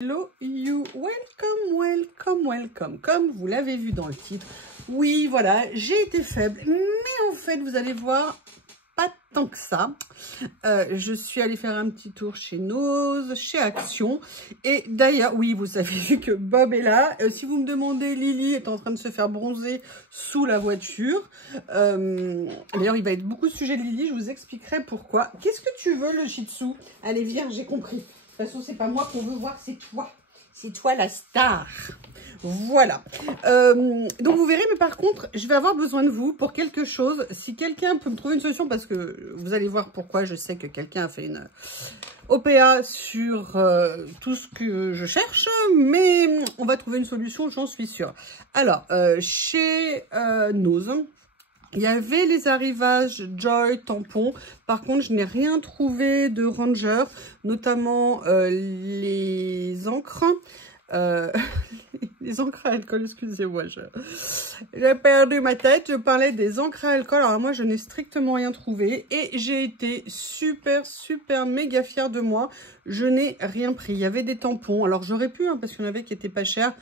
Hello you, welcome, welcome, welcome. Comme vous l'avez vu dans le titre, oui, voilà, j'ai été faible, mais en fait, vous allez voir, pas tant que ça. Je suis allée faire un petit tour chez Nose, chez Action. Et d'ailleurs, oui, vous avez vu que Bob est là. Si vous me demandez, Lily est en train de se faire bronzer sous la voiture. D'ailleurs, il va être beaucoup de sujets de Lily, je vous expliquerai pourquoi. Qu'est-ce que tu veux, le Shih Tzu? Allez, viens, j'ai compris. De toute façon, c'est pas moi qu'on veut voir, c'est toi. C'est toi la star. Voilà. Donc, vous verrez, mais par contre, je vais avoir besoin de vous pour quelque chose. Si quelqu'un peut me trouver une solution, parce que vous allez voir pourquoi je sais que quelqu'un a fait une OPA sur tout ce que je cherche, mais on va trouver une solution, j'en suis sûre. Alors, chez Nose, il y avait les arrivages Joy tampons. Par contre, je n'ai rien trouvé de Ranger, notamment les encres. Les encres à alcool, excusez-moi, j'ai perdu ma tête. Je parlais des encres à alcool. Alors moi, je n'ai strictement rien trouvé. Et j'ai été super, méga fière de moi. Je n'ai rien pris. Il y avait des tampons. Alors j'aurais pu, hein, parce qu'il y en avait qui étaient pas chers.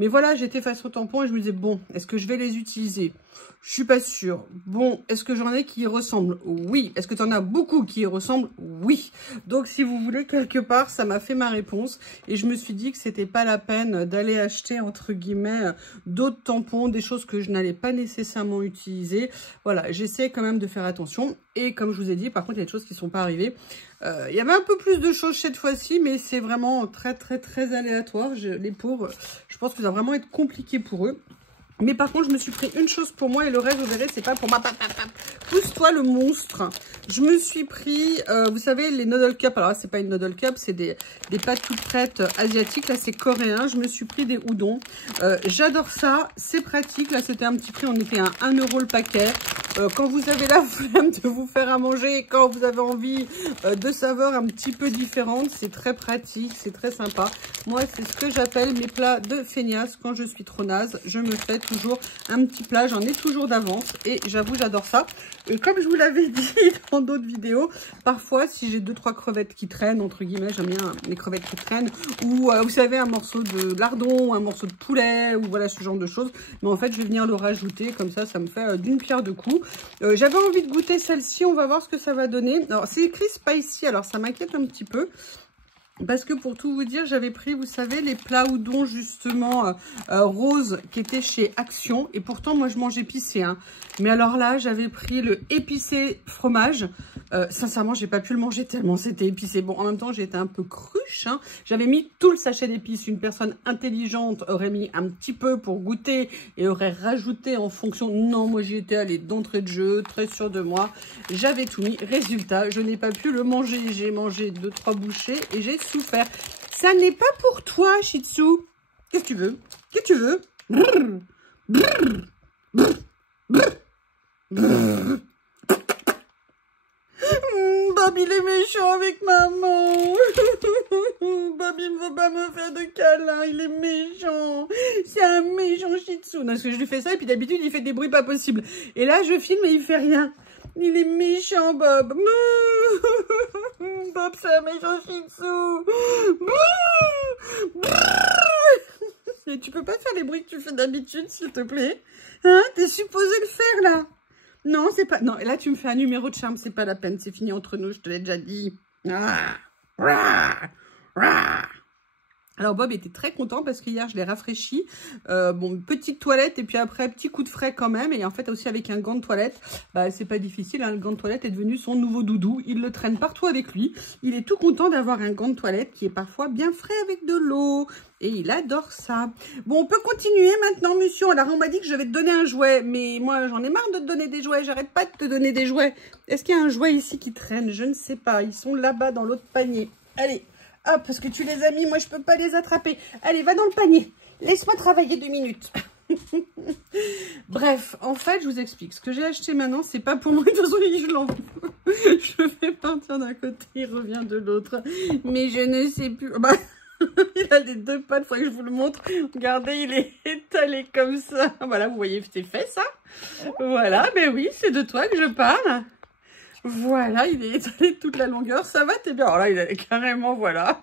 Mais voilà, j'étais face aux tampons et je me disais, bon, est-ce que je vais les utiliser? Je suis pas sûre. Bon, est-ce que j'en ai qui y ressemblent? Oui. Est-ce que tu en as beaucoup qui y ressemblent? Oui. Donc, si vous voulez, quelque part, ça m'a fait ma réponse. Et je me suis dit que c'était pas la peine d'aller acheter, entre guillemets, d'autres tampons, des choses que je n'allais pas nécessairement utiliser. Voilà, j'essaie quand même de faire attention. Et comme je vous ai dit, par contre, il y a des choses qui ne sont pas arrivées. Il y avait un peu plus de choses cette fois-ci, mais c'est vraiment très aléatoire. Les pauvres, je pense que ça va vraiment être compliqué pour eux. Mais par contre, je me suis pris une chose pour moi et le reste, vous verrez, c'est pas pour ma... Pousse-toi le monstre. Je me suis pris, vous savez, les noodle cups. Alors là, c'est pas une noodle cup, c'est des pâtes toutes prêtes asiatiques. Là, c'est coréen. Je me suis pris des udon. J'adore ça. C'est pratique. Là, c'était un petit prix. On était à 1 € le paquet. Quand vous avez la flemme de vous faire à manger, quand vous avez envie de saveurs un petit peu différentes, c'est très pratique, c'est très sympa. Moi, c'est ce que j'appelle mes plats de feignasse. Quand je suis trop naze, je me fais toujours un petit plat. J'en ai toujours d'avance et j'avoue, j'adore ça. Et comme je vous l'avais dit dans d'autres vidéos, parfois, si j'ai 2-3 crevettes qui traînent, entre guillemets, j'aime bien les crevettes qui traînent, ou vous savez, un morceau de lardon, un morceau de poulet, ou voilà, ce genre de choses. Mais en fait, je vais venir le rajouter, comme ça me fait d'une pierre deux coups. J'avais envie de goûter celle-ci, on va voir ce que ça va donner. Alors, c'est écrit spicy, alors ça m'inquiète un petit peu. Parce que pour tout vous dire, j'avais pris, vous savez, les plats udon justement roses qui étaient chez Action. Et pourtant, moi, je mange épicé. Hein. Mais alors là, j'avais pris le épicé fromage. Sincèrement, j'ai pas pu le manger tellement c'était épicé. Bon, en même temps, j'ai été un peu cruche. Hein. J'avais mis tout le sachet d'épices. Une personne intelligente aurait mis un petit peu pour goûter et aurait rajouté en fonction. Non, moi, j'y étais allée d'entrée de jeu, très sûre de moi. J'avais tout mis. Résultat, je n'ai pas pu le manger. J'ai mangé 2-3 bouchées et j'ai souffert. Ça n'est pas pour toi, Shih Tzu. Qu'est-ce que tu veux? Qu'est-ce que tu veux? Brrr, brrr, brrr, brrr, brrr. Bob, il est méchant avec maman. Bob, il ne veut pas me faire de câlin. Il est méchant. C'est un méchant Shih Tzu. Non, parce que je lui fais ça et puis d'habitude, il fait des bruits pas possibles. Et là, je filme et il fait rien. Il est méchant, Bob. Bob, c'est un méchant Shih Tzu. Et tu peux pas faire les bruits que tu fais d'habitude, s'il te plaît? Hein? T'es supposé le faire, là? Non, c'est pas... Non, et là, tu me fais un numéro de charme. C'est pas la peine. C'est fini entre nous, je te l'ai déjà dit. Alors Bob était très content parce qu'hier je l'ai rafraîchi, bon, petite toilette et puis après petit coup de frais quand même, et en fait aussi avec un gant de toilette, bah c'est pas difficile, hein, le gant de toilette est devenu son nouveau doudou, il le traîne partout avec lui, il est tout content d'avoir un gant de toilette qui est parfois bien frais avec de l'eau, et il adore ça. Bon, on peut continuer maintenant, monsieur. Alors on m'a dit que je vais te donner un jouet, mais moi j'en ai marre de te donner des jouets, j'arrête pas de te donner des jouets. Est-ce qu'il y a un jouet ici qui traîne? Je ne sais pas, ils sont là-bas dans l'autre panier. Allez. Hop, parce que tu les as mis, moi je peux pas les attraper. Allez, va dans le panier. Laisse-moi travailler 2 minutes. Bref, en fait, je vous explique. Ce que j'ai acheté maintenant, c'est pas pour moi. De toute façon, je l'en veux. Je vais partir d'un côté, il revient de l'autre. Mais je ne sais plus. Bah, il a les 2 pattes, il faudrait que je vous le montre. Regardez, il est étalé comme ça. Voilà, vous voyez, c'est fait ça. Voilà, mais oui, c'est de toi que je parle. Voilà, il est étalé toute la longueur. Ça va, t'es bien. Alors là, il est carrément, voilà.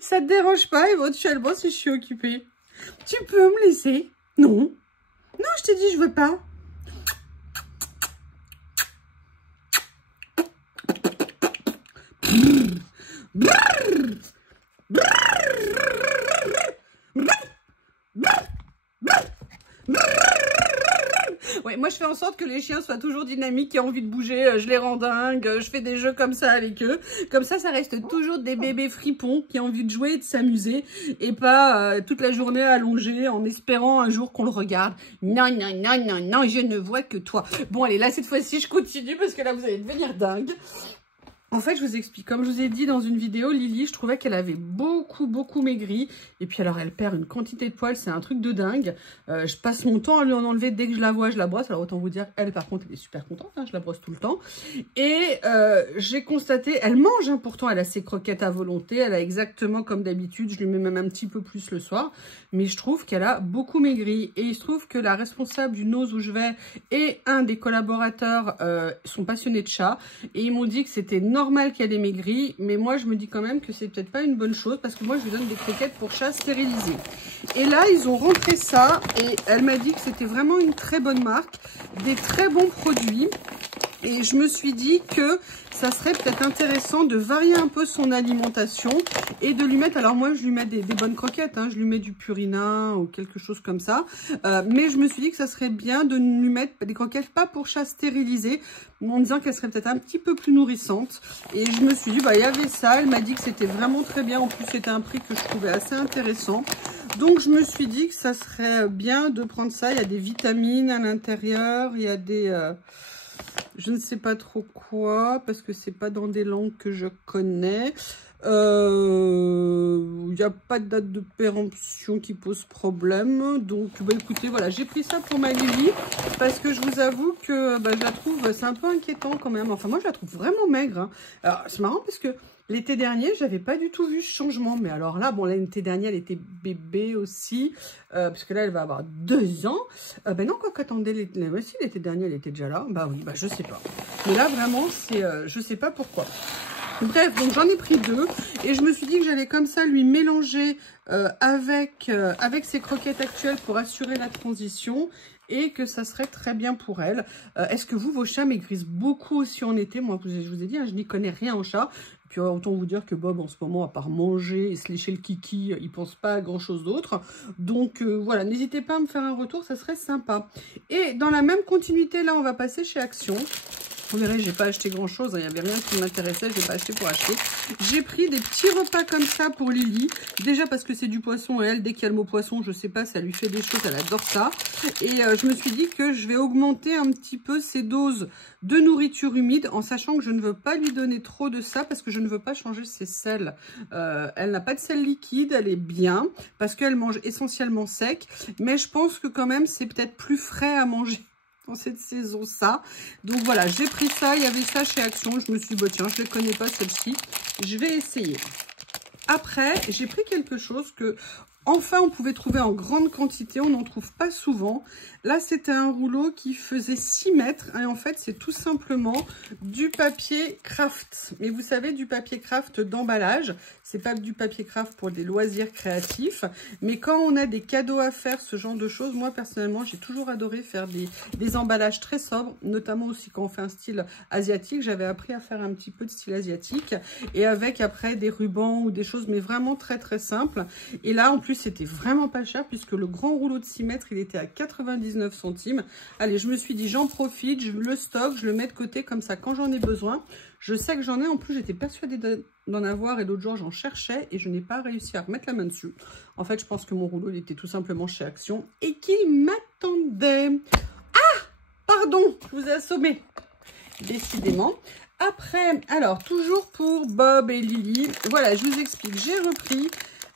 Ça te dérange pas éventuellement si je suis occupée? Tu peux me laisser? Non. Non, je t'ai dit je veux pas. Ouais, moi je fais en sorte que les chiens soient toujours dynamiques, qui ont envie de bouger, je les rends dingues, je fais des jeux comme ça avec eux. Comme ça reste toujours des bébés fripons qui ont envie de jouer et de s'amuser et pas toute la journée allongés en espérant un jour qu'on le regarde. Non, non, non, non, non, je ne vois que toi. Bon allez, là cette fois-ci je continue parce que là vous allez devenir dingue. En fait, je vous explique. Comme je vous ai dit dans une vidéo, Lily, je trouvais qu'elle avait beaucoup maigri. Et puis alors, elle perd une quantité de poils. C'est un truc de dingue. Je passe mon temps à lui en enlever. Dès que je la vois, je la brosse. Alors, autant vous dire, elle, par contre, elle est super contente. Hein, je la brosse tout le temps. Et j'ai constaté, elle mange. Hein, pourtant, elle a ses croquettes à volonté. Elle a exactement comme d'habitude. Je lui mets même un petit peu plus le soir. Mais je trouve qu'elle a beaucoup maigri. Et il se trouve que la responsable du Nose où je vais et un des collaborateurs sont passionnés de chats. Et ils m'ont dit que c'était normal qu'elle ait maigri, mais moi je me dis quand même que c'est peut-être pas une bonne chose parce que moi je lui donne des croquettes pour chat stérilisées. Et là ils ont rentré ça et elle m'a dit que c'était vraiment une très bonne marque, des très bons produits. Et je me suis dit que ça serait peut-être intéressant de varier un peu son alimentation et de lui mettre, alors moi je lui mets des bonnes croquettes, hein, je lui mets du Purina ou quelque chose comme ça, mais je me suis dit que ça serait bien de lui mettre des croquettes pas pour chat stérilisé, en disant qu'elle serait peut-être un petit peu plus nourrissante. Et je me suis dit, bah il y avait ça, elle m'a dit que c'était vraiment très bien, en plus c'était un prix que je trouvais assez intéressant. Donc je me suis dit que ça serait bien de prendre ça, il y a des vitamines à l'intérieur, il y a des... je ne sais pas trop quoi, parce que c'est pas dans des langues que je connais. Il n'y a pas de date de péremption qui pose problème. Donc, bah, écoutez, voilà, j'ai pris ça pour ma Lily, parce que je vous avoue que bah, je la trouve, c'est un peu inquiétant quand même. Enfin, moi, je la trouve vraiment maigre. Hein. Alors, c'est marrant, parce que l'été dernier, j'avais pas du tout vu ce changement. Mais alors là, bon, l'été dernier, elle était bébé aussi. Parce que là, elle va avoir 2 ans. Ben non, quoi qu'attendez, si l'été dernier, elle était déjà là. Bah oui, bah je sais pas. Mais là, vraiment, c'est, je sais pas pourquoi. Bref, donc j'en ai pris 2. Et je me suis dit que j'allais comme ça lui mélanger avec ses croquettes actuelles pour assurer la transition. Et que ça serait très bien pour elle. Est-ce que vous, vos chats maigrissent beaucoup aussi en été? Moi, je vous ai dit, hein, je n'y connais rien en chat. Puis autant vous dire que Bob, en ce moment, à part manger et se lécher le kiki, il pense pas à grand chose d'autre. Donc voilà, n'hésitez pas à me faire un retour, ça serait sympa. Et dans la même continuité, là, on va passer chez Action. Vous verrez, j'ai pas acheté grand chose, il n'y avait rien qui m'intéressait, je n'ai pas acheté pour acheter. J'ai pris des petits repas comme ça pour Lily. Déjà parce que c'est du poisson et elle, dès qu'il y a le mot poisson, je sais pas, ça lui fait des choses, elle adore ça. Et je me suis dit que je vais augmenter un petit peu ses doses de nourriture humide en sachant que je ne veux pas lui donner trop de ça parce que je ne veux pas changer ses sels. Elle n'a pas de sel liquide, elle est bien parce qu'elle mange essentiellement sec. Mais je pense que quand même, c'est peut-être plus frais à manger dans cette saison ça. Donc voilà, j'ai pris ça, il y avait ça chez Action, je me suis dit, bah, tiens, je ne connais pas celle-ci, je vais essayer. Après, j'ai pris quelque chose que enfin on pouvait trouver en grande quantité, on n'en trouve pas souvent. Là, c'était un rouleau qui faisait 6 mètres et en fait, c'est tout simplement du papier craft. Mais vous savez, du papier craft d'emballage, c'est pas du papier craft pour des loisirs créatifs. Mais quand on a des cadeaux à faire, ce genre de choses, moi personnellement, j'ai toujours adoré faire des emballages très sobres, notamment aussi quand on fait un style asiatique. J'avais appris à faire un petit peu de style asiatique et avec après des rubans ou des choses, mais vraiment très très simples. Et là, en plus, c'était vraiment pas cher puisque le grand rouleau de 6 mètres, il était à 99 centimes. Allez, je me suis dit, j'en profite, je le stocke, je le mets de côté comme ça quand j'en ai besoin. Je sais que j'en ai, en plus j'étais persuadée d'en avoir et l'autre jour j'en cherchais et je n'ai pas réussi à remettre la main dessus. En fait, je pense que mon rouleau, il était tout simplement chez Action et qu'il m'attendait. Ah, pardon, je vous ai assommé. Décidément. Après, alors, toujours pour Bob et Lily, voilà, je vous explique, j'ai repris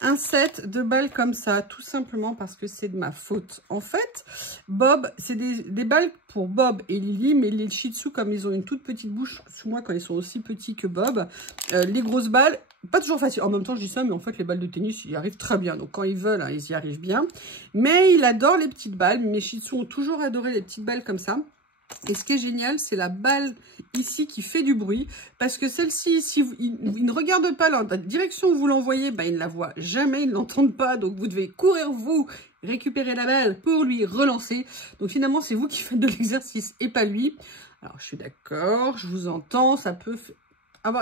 un set de balles comme ça, tout simplement parce que c'est de ma faute. En fait, Bob, c'est des balles pour Bob et Lily, mais les Shih Tzu, comme ils ont une toute petite bouche, sous moi quand ils sont aussi petits que Bob, les grosses balles, pas toujours facile. En même temps, je dis ça, mais en fait, les balles de tennis, ils y arrivent très bien. Donc, quand ils veulent, hein, ils y arrivent bien. Mais il adore les petites balles. Mes Shih Tzu ont toujours adoré les petites balles comme ça. Et ce qui est génial, c'est la balle ici qui fait du bruit. Parce que celle-ci, si il ne regarde pas la direction où vous l'envoyez, bah, il ne la voit jamais, il ne l'entend pas. Donc vous devez courir, vous, récupérer la balle pour lui relancer. Donc finalement, c'est vous qui faites de l'exercice et pas lui. Alors je suis d'accord, je vous entends, ça peut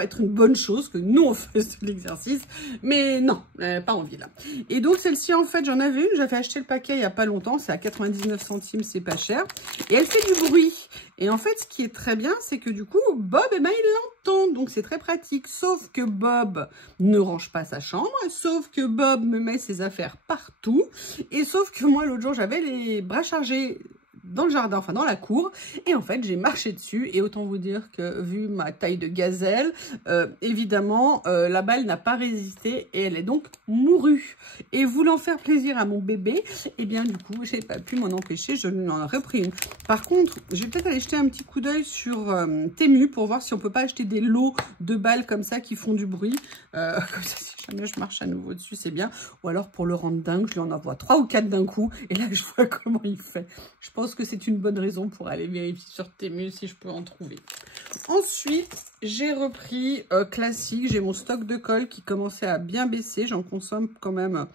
être une bonne chose que nous on fasse de l'exercice, mais non, pas envie là. Et donc celle-ci en fait j'en avais une, j'avais acheté le paquet il n'y a pas longtemps, c'est à 99 centimes, c'est pas cher, et elle fait du bruit. Et en fait ce qui est très bien, c'est que du coup Bob, eh ben, il l'entend, donc c'est très pratique, sauf que Bob ne range pas sa chambre, sauf que Bob me met ses affaires partout, et sauf que moi l'autre jour j'avais les bras chargés dans le jardin, enfin dans la cour, et en fait j'ai marché dessus, et autant vous dire que vu ma taille de gazelle, évidemment la balle n'a pas résisté et elle est donc mourue. Et voulant faire plaisir à mon bébé, et bien du coup j'ai pas pu m'en empêcher, je n'en ai repris une. Par contre, je vais peut-être aller jeter un petit coup d'œil sur Temu pour voir si on peut pas acheter des lots de balles comme ça qui font du bruit, comme ça si jamais je marche à nouveau dessus c'est bien, ou alors pour le rendre dingue, je lui en envoie 3 ou 4 d'un coup, et là je vois comment il fait. Je pense que c'est une bonne raison pour aller vérifier sur Temu si je peux en trouver. Ensuite, j'ai repris classique. J'ai mon stock de colle qui commençait à bien baisser. J'en consomme quand même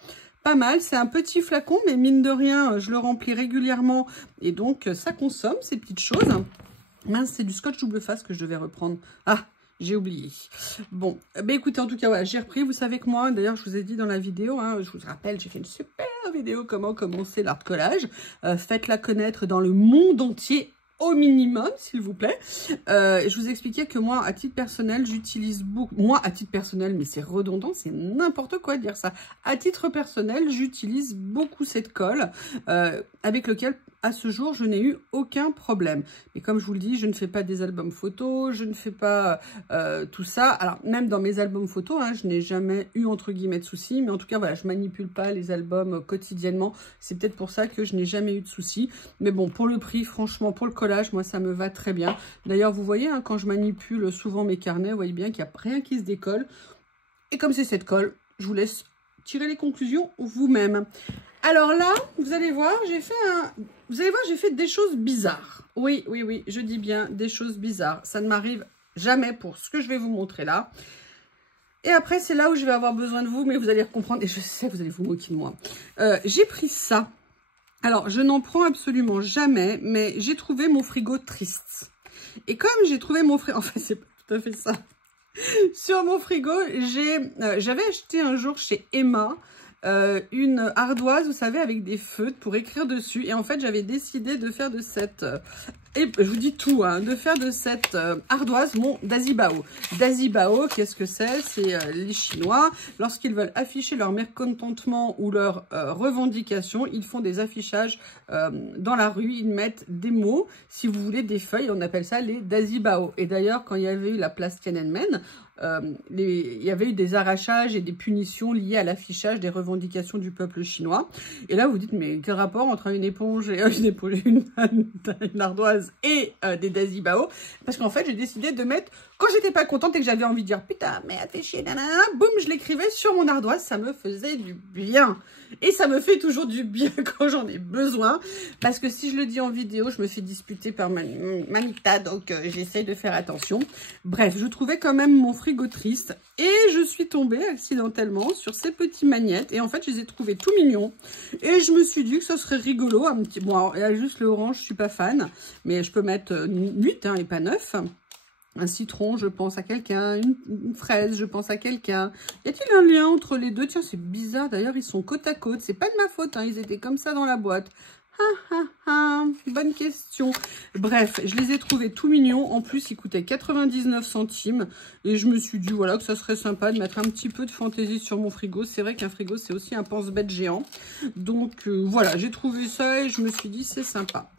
pas mal. C'est un petit flacon, mais mine de rien, je le remplis régulièrement. Et donc, ça consomme ces petites choses. Mince, c'est du scotch double face que je devais reprendre. Ah, j'ai oublié. Bon, bah écoutez, en tout cas, voilà, j'ai repris. Vous savez que moi, d'ailleurs, je vous ai dit dans la vidéo, hein, je vous rappelle, j'ai fait une super vidéo comment commencer l'art collage. Faites-la connaître dans le monde entier au minimum, s'il vous plaît. Je vous expliquais que moi, à titre personnel, j'utilise beaucoup... Moi, à titre personnel, mais c'est redondant, c'est n'importe quoi de dire ça. À titre personnel, j'utilise beaucoup cette colle avec lequel, à ce jour, je n'ai eu aucun problème. Et comme je vous le dis, je ne fais pas des albums photos, je ne fais pas tout ça. Alors, même dans mes albums photos, hein, je n'ai jamais eu, entre guillemets, de soucis. Mais en tout cas, voilà, je manipule pas les albums quotidiennement. C'est peut-être pour ça que je n'ai jamais eu de soucis. Mais bon, pour le prix, franchement, pour le collage, moi, ça me va très bien. D'ailleurs, vous voyez, hein, quand je manipule souvent mes carnets, vous voyez bien qu'il n'y a rien qui se décolle. Et comme c'est cette colle, je vous laisse tirer les conclusions vous-même. Alors là, vous allez voir, j'ai fait des choses bizarres. Oui, oui, oui, je dis bien des choses bizarres. Ça ne m'arrive jamais pour ce que je vais vous montrer là. Et après, c'est là où je vais avoir besoin de vous, mais vous allez comprendre. Et je sais que vous allez vous moquer de moi. J'ai pris ça. Alors, je n'en prends absolument jamais, mais j'ai trouvé mon frigo triste. Et comme j'ai trouvé mon frigo... Enfin, c'est pas tout à fait ça. Sur mon frigo, j'avais acheté un jour chez Emma une ardoise, vous savez, avec des feutres pour écrire dessus. Et en fait, j'avais décidé de faire de cette... et je vous dis tout, hein, de faire de cette ardoise mon Dazibao. Dazibao, qu'est-ce que c'est? C'est les Chinois, lorsqu'ils veulent afficher leur mécontentement ou leur revendication, ils font des affichages dans la rue, ils mettent des mots, si vous voulez, des feuilles, on appelle ça les Dazibao. Et d'ailleurs, quand il y avait eu la place Tiananmen, il y avait eu des arrachages et des punitions liées à l'affichage des revendications du peuple chinois. Et là, vous dites, mais quel rapport entre une éponge et une ardoise et des Dazibao? Parce qu'en fait, j'ai décidé de mettre, quand j'étais pas contente et que j'avais envie de dire, putain, mais t'es chier, nanana, boum, je l'écrivais sur mon ardoise, ça me faisait du bien. Et ça me fait toujours du bien quand j'en ai besoin. Parce que si je le dis en vidéo, je me fais disputer par Manita, donc j'essaye de faire attention. Bref, je trouvais quand même mon frigo triste. Et je suis tombée accidentellement sur ces petits magnettes. Et en fait, je les ai trouvés tout mignons. Et je me suis dit que ça serait rigolo. Un petit... Bon, il y a juste le orange, je suis pas fan. Mais je peux mettre 8 hein, et pas 9. Un citron, je pense à quelqu'un. Une fraise, je pense à quelqu'un. Y a-t-il un lien entre les deux? Tiens, c'est bizarre. D'ailleurs, ils sont côte à côte. C'est pas de ma faute, hein. Ils étaient comme ça dans la boîte. Bonne question. Bref, je les ai trouvés tout mignons. En plus, ils coûtaient 99 centimes. Et je me suis dit, voilà, que ça serait sympa de mettre un petit peu de fantaisie sur mon frigo. C'est vrai qu'un frigo, c'est aussi un pense-bête géant. Donc, voilà, j'ai trouvé ça et je me suis dit, c'est sympa.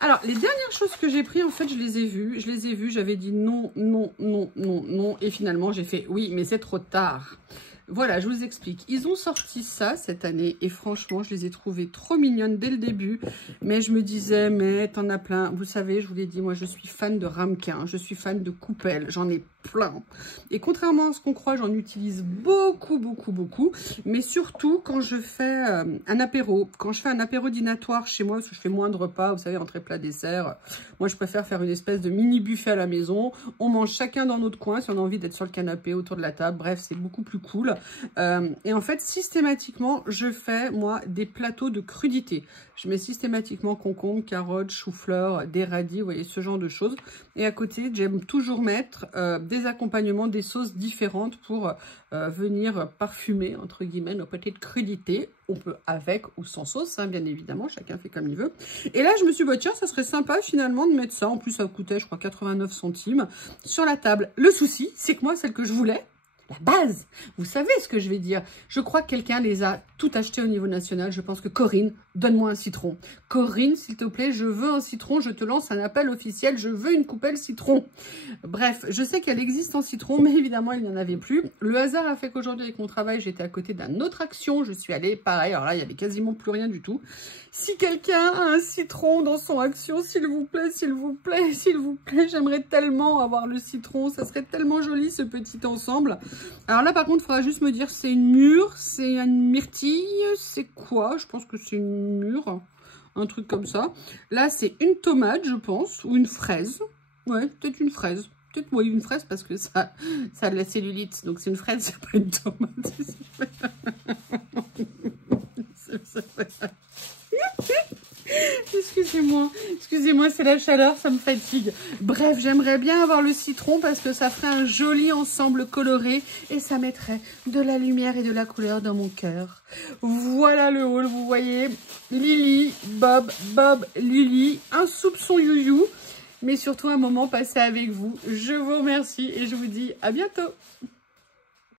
Alors, les dernières choses que j'ai pris, en fait, je les ai vues. J'avais dit non, non, non, non, non. Et finalement, j'ai fait oui, mais c'est trop tard. Voilà, je vous explique. Ils ont sorti ça cette année et franchement, je les ai trouvées trop mignonnes dès le début. Mais je me disais, mais t'en as plein. Vous savez, je vous l'ai dit, moi, je suis fan de ramequin. Je suis fan de coupelles. J'en ai plein. Et contrairement à ce qu'on croit, j'en utilise beaucoup, beaucoup, beaucoup. Mais surtout quand je fais un apéro. Quand je fais un apéro dînatoire chez moi, parce que je fais moins de repas, vous savez, entrée, plat, dessert. Moi, je préfère faire une espèce de mini buffet à la maison. On mange chacun dans notre coin si on a envie d'être sur le canapé, autour de la table. Bref, c'est beaucoup plus cool. Et en fait, systématiquement, je fais, moi, des plateaux de crudité. Je mets systématiquement concombre, carottes, chou-fleur, des radis, vous voyez, ce genre de choses. Et à côté, j'aime toujours mettre des accompagnements, des sauces différentes pour venir parfumer, entre guillemets, nos petites crudités. On peut avec ou sans sauce, hein, bien évidemment, chacun fait comme il veut. Et là, je me suis dit, bah, tiens, ça serait sympa finalement de mettre ça. En plus, ça coûtait, je crois, 89 centimes sur la table. Le souci, c'est que moi, celle que je voulais, la base, vous savez ce que je vais dire. Je crois que quelqu'un les a tout achetés au niveau national. Je pense que Corinne, donne-moi un citron. Corinne, s'il te plaît, je veux un citron. Je te lance un appel officiel. Je veux une coupelle citron. Bref, je sais qu'elle existe en citron, mais évidemment, il n'y en avait plus. Le hasard a fait qu'aujourd'hui, avec mon travail, j'étais à côté d'une autre action. Je suis allée, pareil, alors là, il n'y avait quasiment plus rien du tout. Si quelqu'un a un citron dans son action, s'il vous plaît, s'il vous plaît, s'il vous plaît, j'aimerais tellement avoir le citron. Ça serait tellement joli, ce petit ensemble. Alors là, par contre, il faudra juste me dire, c'est une mûre, c'est une myrtille, c'est quoi? Je pense que c'est une mûre, un truc comme ça. Là, c'est une tomate, je pense, ou une fraise. Ouais, peut-être une fraise. Peut-être, oui, une fraise, parce que ça a de la cellulite. Donc, c'est une fraise, c'est pas une tomate. Excusez-moi, c'est la chaleur, ça me fatigue. Bref, j'aimerais bien avoir le citron parce que ça ferait un joli ensemble coloré et ça mettrait de la lumière et de la couleur dans mon cœur. Voilà le haul, vous voyez. Lily, Bob, Bob, Lily, un soupçon you-you, mais surtout un moment passé avec vous. Je vous remercie et je vous dis à bientôt.